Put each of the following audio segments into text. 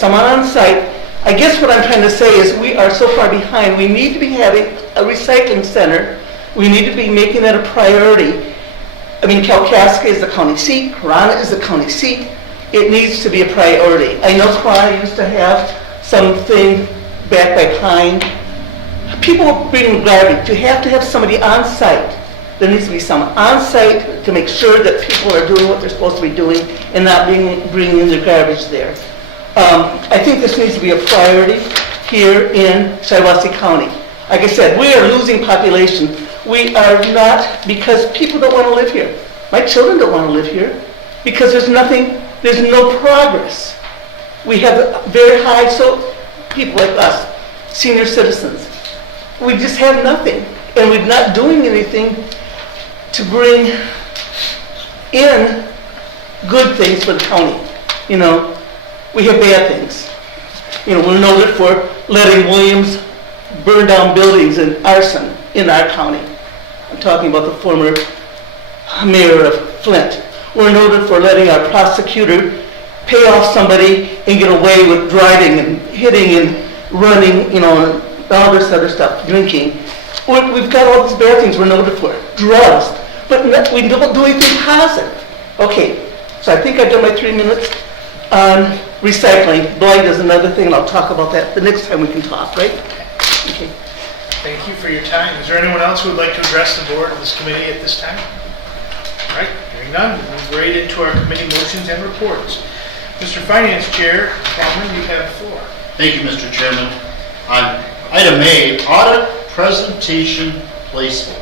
someone on site. I guess what I'm trying to say is we are so far behind. We need to be having a recycling center. We need to be making that a priority. I mean, Kalkaska is the county seat, Corona is the county seat. It needs to be a priority. I know Corona used to have something back by Pine. People bring garbage. You have to have somebody on site. There needs to be someone on site to make sure that people are doing what they're supposed to be doing and not bringing their garbage there. I think this needs to be a priority here in Shiawassee County. Like I said, we are losing population. We are not, because people don't want to live here. My children don't want to live here because there's no progress. We have very high, so people like us, senior citizens, we just have nothing. And we're not doing anything to bring in good things for the county. You know, we have bad things. You know, we're noted for letting Williams burn down buildings and arson in our county. I'm talking about the former mayor of Flint. We're noted for letting our prosecutor pay off somebody and get away with driving and hitting and running, you know, and all this other stuff, drinking. We've got all these bad things we're noted for. Drugs. But we don't do anything positive. Okay, so I think I've done my 3 minutes on recycling. Blight is another thing, and I'll talk about that the next time we can talk, right? Okay. Thank you for your time. Is there anyone else who would like to address the board of this committee at this time? All right, hearing none, we'll move right into our committee motions and reports. Mr. Finance Chair, Cameron, you have the floor. Thank you, Mr. Chairman. On item A, audit presentation placeholder.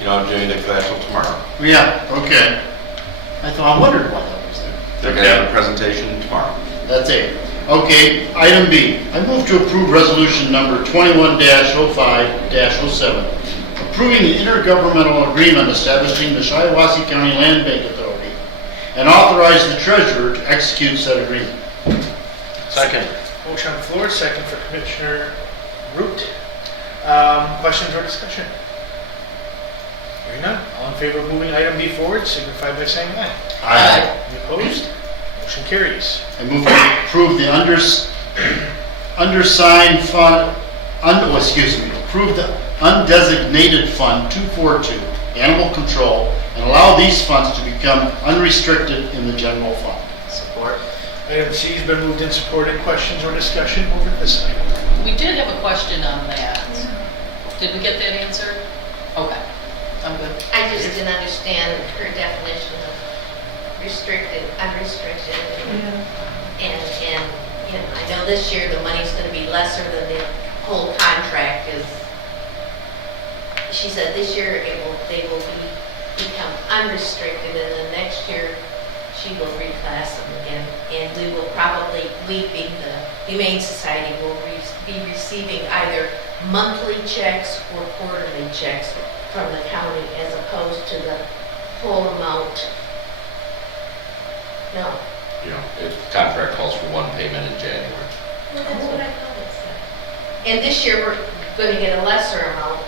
You know, Jay, for that till tomorrow. Yeah, okay. I wondered why that was there. They're going to have a presentation tomorrow. That's it. Okay, item B. I move to approve resolution number 21-05-07, approving the intergovernmental agreement establishing the Shiawassee County Land Bank Authority, and authorize the treasurer to execute said agreement. Second. Motion on the floor, second for Commissioner Root. Questions or discussion? Hearing none, all in favor of moving item B forward, signify by saying aye. Aye. Any opposed? Motion carries. I move to approve the undersigned fund, approve the undesignated fund 242, animal control, and allow these funds to become unrestricted in the general fund. Support. Item C has been moved and supported. Questions or discussion over this item? We did have a question on that. Did we get that answered? Okay, I'm good. I just didn't understand her definition of restricted, unrestricted, and you know, I know this year the money's going to be lesser than the whole contract is. She said this year they will become unrestricted, and then next year she will reclass them again, and we will probably, we being the Humane Society, will be receiving either monthly checks or quarterly checks from the county as opposed to the full amount. No. You know, the contract calls for one payment in January. Well, that's what I thought it said. And this year we're going to get a lesser amount,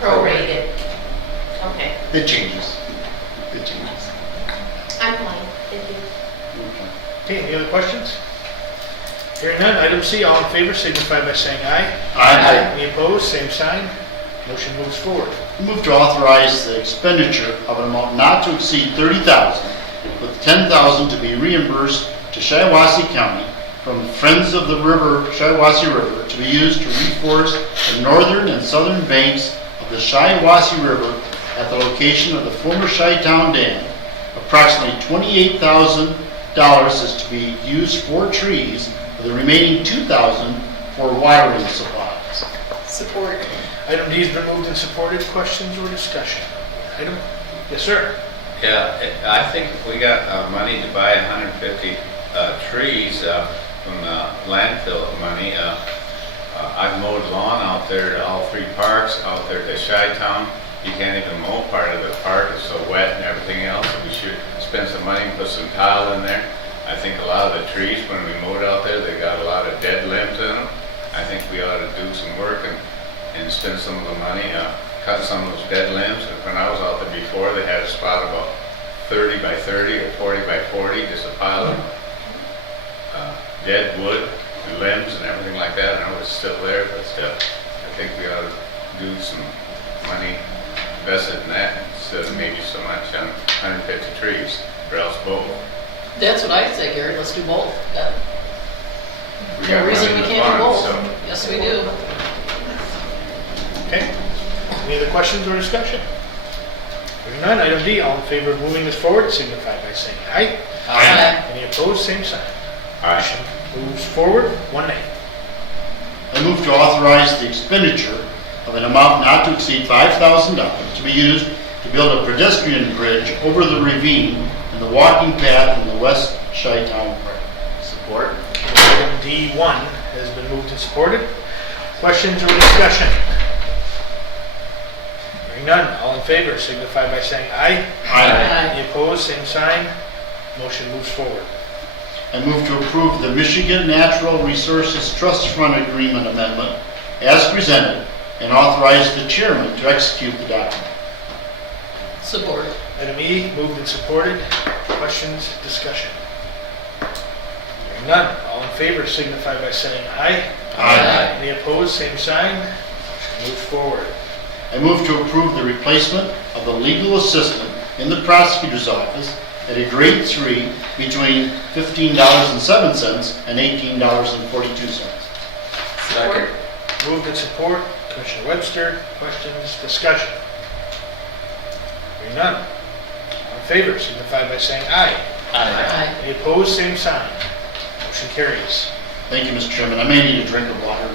prorated. Okay, It changes. It changes. I'm fine. Thank you. Okay, any other questions? Hearing none, item C, all in favor signify by saying aye. Aye. Any opposed, same sign. Motion moves forward. Move to authorize the expenditure of an amount not to exceed $30,000, with $10,000 to be reimbursed to Shiawassee County from Friends of the River, Shiawassee River, to be used to reforest the northern and southern banks of the Shiawassee River at the location of the former Chi-Town Dam. Approximately $28,000 is to be used for trees, with the remaining $2,000 for watering supplies. Support. Item D has been moved and supported. Questions or discussion? Item, yes, sir. Yeah, I think if we got money to buy 150 trees from the landfill money, I've mowed lawn out there to all three parks, out there to Chi-Town. You can't even mow part of the park, it's so wet and everything else. We should spend some money and put some tile in there. I think a lot of the trees, when we mowed out there, they got a lot of dead limbs in them. I think we ought to do some work and spend some of the money, cut some of those dead limbs. When I was out there before, they had a spot about 30 by 30 or 40 by 40, just a pile of dead wood, the limbs and everything like that. I know it's still there, but I think we ought to do some money invested in that instead of maybe so much on 150 trees, or else both. That's what I say, Gary, let's do both. We No got reason money we in the can't do fund, both. so. Yes, we do. Okay. Any other questions or discussion? Hearing none, item D, all in favor of moving this forward, signify by saying aye. Aye. Any opposed, same sign. Aye. Moves forward, 1 nay. I move to authorize the expenditure of an amount not to exceed $5,000 to be used to build a pedestrian bridge over the ravine and the walking path in the West Chi-Town Park. Support. Item D1 has been moved and supported. Questions or discussion? Hearing none, all in favor signify by saying aye. Aye. Any opposed, same sign. Motion moves forward. I move to approve the Michigan Natural Resources Trust Fund Agreement Amendment as presented and authorize the chairman to execute the document. Support. Item E, moved and supported. Questions, discussion? Hearing none, all in favor signify by saying aye. Aye. Any opposed, same sign. Motion moves forward. I move to approve the replacement of a legal assistant in the prosecutor's office at a grade 3 between $15.07 and $18.42. Second. Moved and support. Commissioner Webster, questions, discussion? Hearing none. All in favor signify by saying aye. Aye. Any opposed, same sign. Motion carries. Thank you, Mr. Chairman. I may need a drink of water.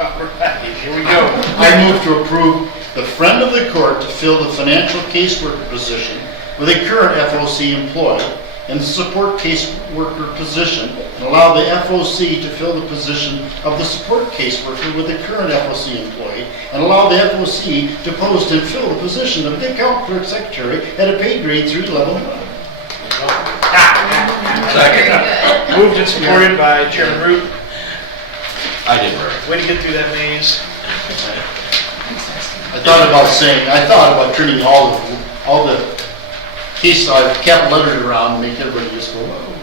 All right, here we go. I move to approve the friend of the court to fill the financial caseworker position with a current FOC employee and the support caseworker position and allow the FOC to fill the position of the support caseworker with a current FOC employee and allow the FOC to post and fill the position of the account clerk secretary at a pay grade 3 level. Very good. Moved and supported by Chairman Root. I did right. Way to get through that maze. I thought about turning all the case capital letters around and make everybody just go, whoa.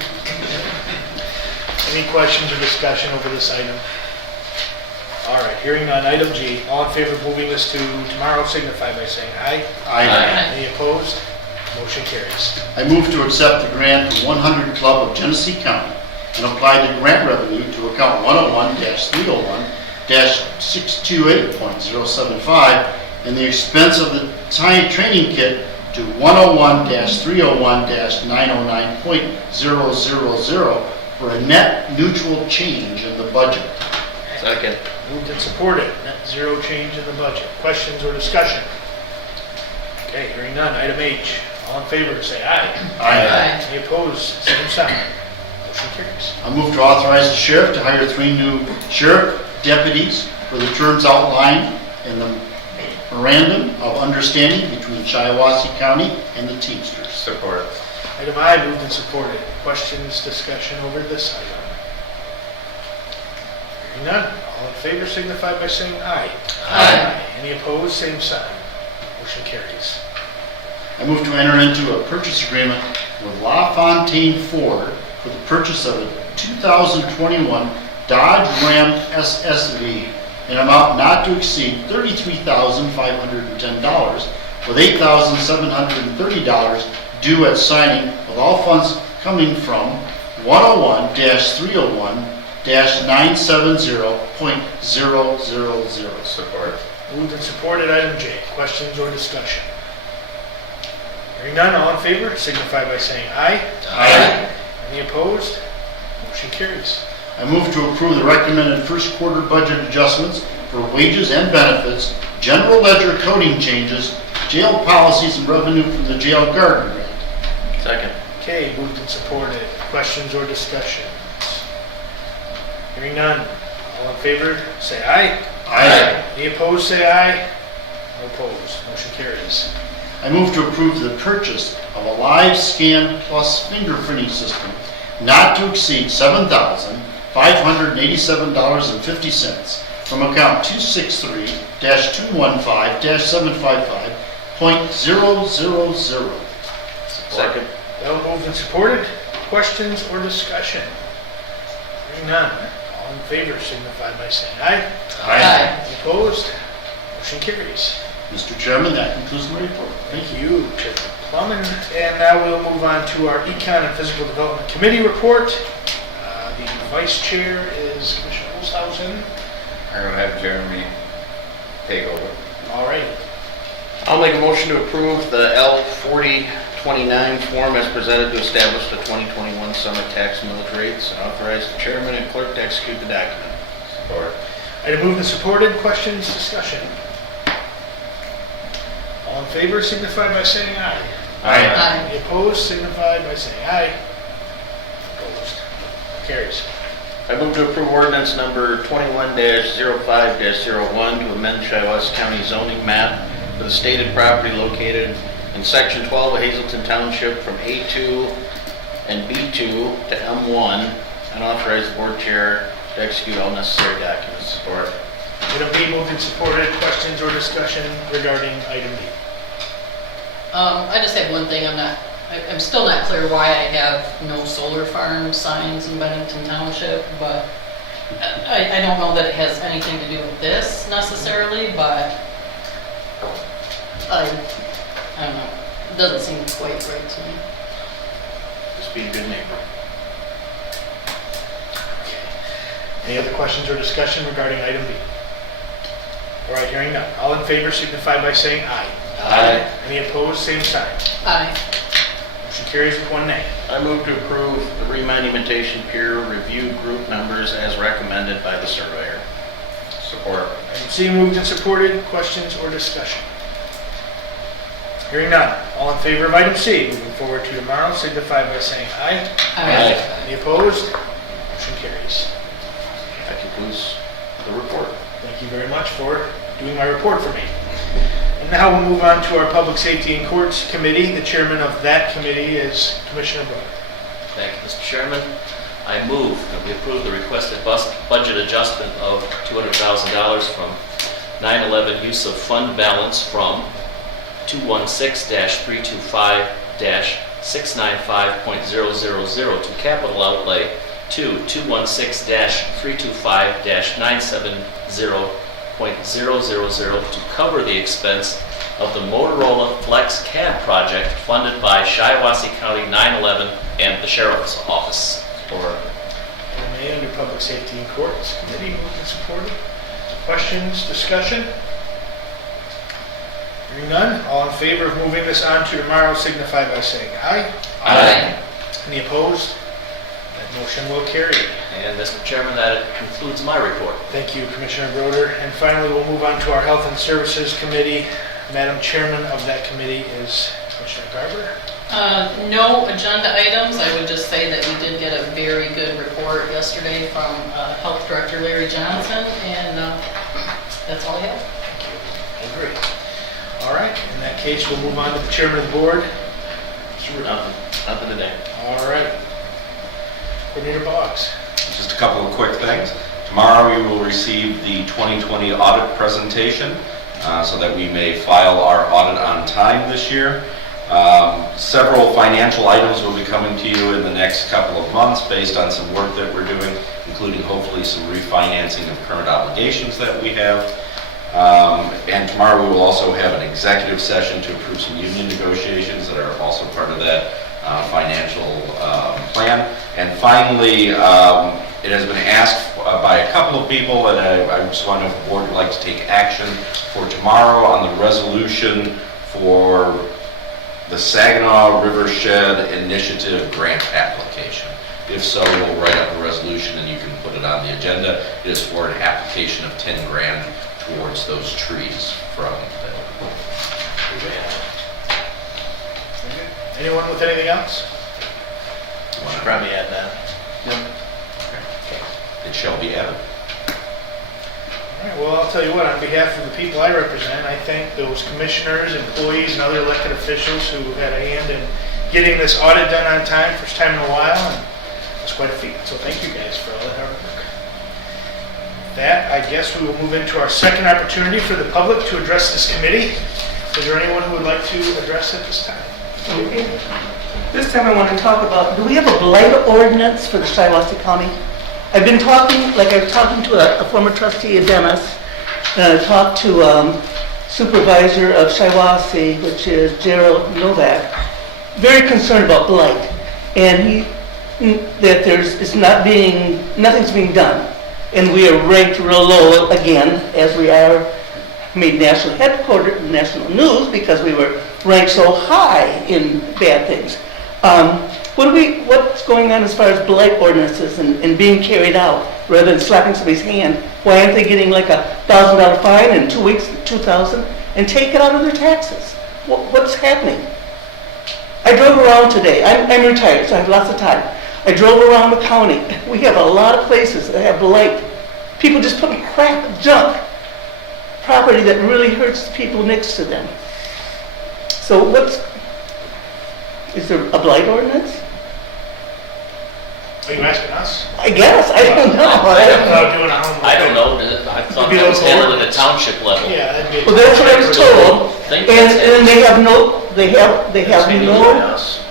Any questions or discussion over this item? All right, hearing none. Item G, all in favor of moving this to tomorrow signify by saying aye. Aye. Any opposed? Motion carries. I move to accept the grant from 100 Club of Genesee County and apply the grant revenue to account 101-301-628.075 and the expense of the training kit to 101-301-909.000 for a net neutral change in the budget. Second. Moved and supported. Net zero change in the budget. Questions or discussion? Okay, hearing none. Item H, all in favor say aye. Aye. Any opposed? Same sign. Motion carries. I move to authorize the sheriff to hire 3 new sheriff deputies for the terms outlined in the memorandum of understanding between Shiawassee County and the Teamsters. Support. Item I, moved and supported. Questions, discussion over this item? Hearing none. All in favor signify by saying aye. Aye. Any opposed? Same sign. Motion carries. I move to enter into a purchase agreement with LaFontaine Ford for the purchase of a 2021 Dodge Ram SSV in an amount not to exceed $33,510 with $8,730 due at signing, with all funds coming from 101-301-970.000. Support. Moved and supported. Item J, questions or discussion? Hearing none, all in favor signify by saying aye. Aye. Any opposed? Motion carries. I move to approve the recommended first quarter budget adjustments for wages and benefits, general ledger coding changes, jail policies and revenue from the jail garden grant. Second. Okay, moved and supported. Questions or discussions? Hearing none, all in favor say aye. Aye. Any opposed say aye. No opposed. Motion carries. I move to approve the purchase of a live scan plus fingerprinting system not to exceed $7,587.50 from account 263-215-755.000. Second. Well moved and supported. Questions or discussion? Hearing none. All in favor signify by saying aye. Aye. Any opposed? Motion carries. Mr. Chairman, that concludes my report. Thank you, Chairman Plummer. And now we'll move on to our Econ and Physical Development Committee report. The vice chair is Commissioner Olshausen. I'm gonna have Jeremy take over. All right. I'll make a motion to approve the L4029 form as presented to establish the 2021 summer tax millage rates and authorize the chairman and clerk to execute the document. Support. Item moved and supported. Questions, discussion? All in favor signify by saying aye. Aye. Any opposed signify by saying aye. Opposed. Carries. I move to approve ordinance number 21-05-01 to amend Shiawassee County zoning map for the stated property located in section 12 of Hazelton Township from A2 and B2 to M1 and authorize the board chair to execute all necessary documents. Support. Item B moved and supported. Questions or discussion regarding item B? I just have one thing, I'm still not clear why I have no solar farm signs in Bennington Township, but I don't know that it has anything to do with this necessarily, but I don't know, it doesn't seem quite right to me. Just be a good neighbor. Any other questions or discussion regarding item B? All right, hearing none. All in favor signify by saying aye. Aye. Any opposed, same sign. Aye. Motion carries with one nay. I move to approve the remonumentation peer review group members as recommended by the surveyor. Support. Item C moved and supported. Questions or discussion? Hearing none. All in favor of item C, moving forward to tomorrow, signify by saying aye. Aye. Any opposed? Motion carries. That concludes the report. Thank you very much for doing my report for me. And now we'll move on to our Public Safety and Courts Committee. The chairman of that committee is Commissioner Broder. Thank you, Mr. Chairman. I move that we approve the requested budget adjustment of $200,000 from 9/11 use of fund balance from 216-325-695.000 to capital outlay to 216-325-970.000 to cover the expense of the Motorola Flex Cab project funded by Shiawassee County 9/11 and the Sheriff's Office. Or Item A under Public Safety and Courts Committee, moved and supported. Questions, discussion? Hearing none, all in favor of moving this on to tomorrow signify by saying aye. Aye. Any opposed? That motion will carry. And Mr. Chairman, that concludes my report. Thank you, Commissioner Broder. And finally, we'll move on to our Health and Services Committee. Madam Chairman of that committee is Commissioner Garber. No agenda items. I would just say that we did get a very good report yesterday from Health Director Larry Johnson, and that's all I have. Thank you. I agree. All right, in that case, we'll move on to the Chairman of the Board. Mr. Rudy. Nothing today. All right. Coordinator Boggs. Just a couple of quick things. Tomorrow you will receive the 2020 audit presentation so that we may file our audit on time this year. Several financial items will be coming to you in the next couple of months based on some work that we're doing, including hopefully some refinancing of current obligations that we have. And tomorrow we will also have an executive session to approve some union negotiations that are also part of that financial plan. And finally, it has been asked by a couple of people, and I just wonder if the board would like to take action for tomorrow on the resolution for the Saginaw Rivershed Initiative grant application. If so, we'll write up a resolution and you can put it on the agenda. It is for an application of 10 grand towards those trees from the... Anyone with anything else? Should probably add that. It shall be added. All right, well, I'll tell you what, on behalf of the people I represent, I thank those commissioners, employees, and other elected officials who had a hand in getting this audit done on time, first time in a while, and it was quite a feat. So thank you guys for all that hard work. That, I guess we will move into our second opportunity for the public to address this committee. Is there anyone who would like to address at this time? Okay. This time I want to talk about, do we have a blight ordinance for the Shiawassee County? I've been talking, like I was talking to a former trustee of Dennis, and I talked to supervisor of Shiawassee, which is Gerald Novak, very concerned about blight. And that nothing's being done. And we are ranked real low again, as we are made national headquarters, national news, because we were ranked so high in bad things. What's going on as far as blight ordinances and being carried out, rather than slapping somebody's hand? Why aren't they getting like $1,000 fine in 2 weeks, $2,000, and take it out of their taxes? What's happening? I drove around today. I'm retired, so I have lots of time. I drove around the county. We have a lot of places that have blight. People just putting crap, junk, property that really hurts the people next to them. So is there a blight ordinance? Are you asking us? I guess, I don't know. About doing a homework. I don't know, I thought Maybe that was local handled at a ordinance. township level. Yeah, that'd be. Well, that's what I was told. Think And that's it. they have no,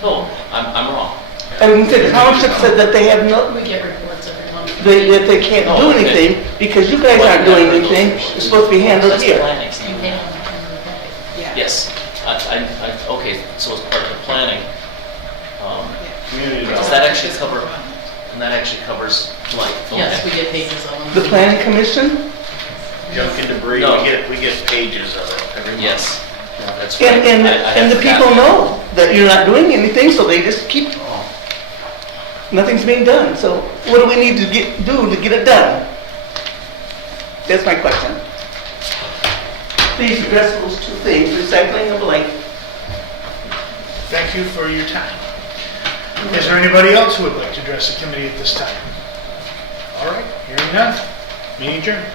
No, I'm wrong. I mean, the township said that they have no, We get reports every month. that they can't do Oh, okay. anything because you guys aren't doing anything. It's supposed to be handled That's here. planning. Yeah. Yes, okay, so as part of the planning, Community does that actually cover, and that actually covers blight? Yes, Okay. we get pages on them. The planning commission? Junk and debris, No. we get pages of it every month. Yes, that's right. And I and the had people forgotten. know that you're not doing anything, so they just keep, nothing's being done. So what do we need to do to get it done? That's my question. Please address those two things, recycling and blight. Thank you for your time. Is there anybody else who would like to address the committee at this time? All right, hearing none. Meeting adjourned.